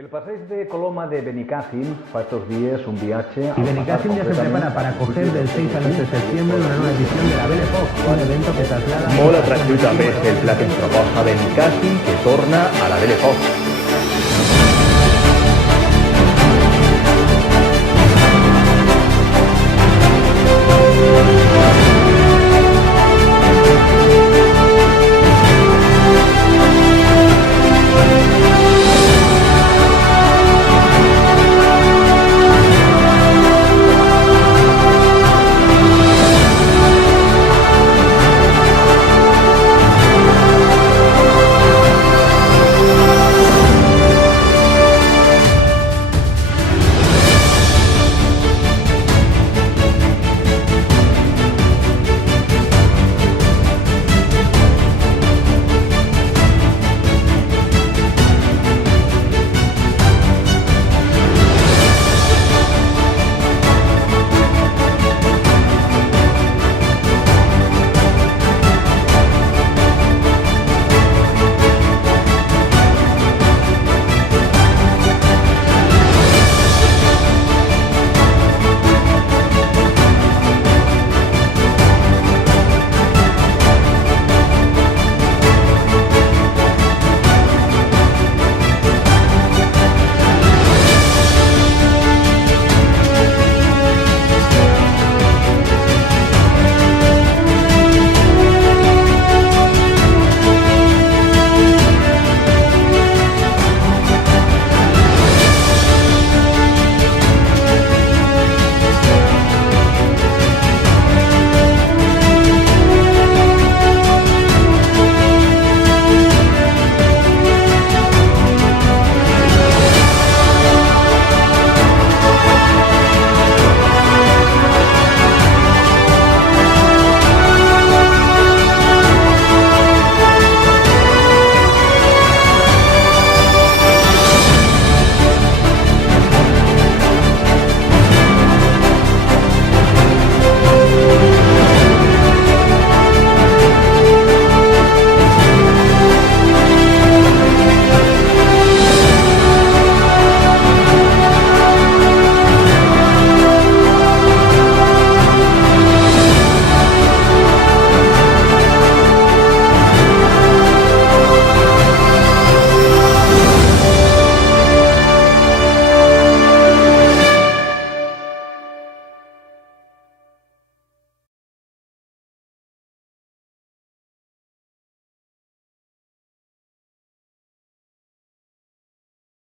El passeig de Coloma de Benicàssim fa estos días un viaje... Y Benicàssim ya se prepara para acoger del 6 al 8 de septiembre una nueva edición de la Belle Époque, un evento que traslada... Molt atractiu també és el pla que ens proposa Benicàssim, que torna a la Belle Époque.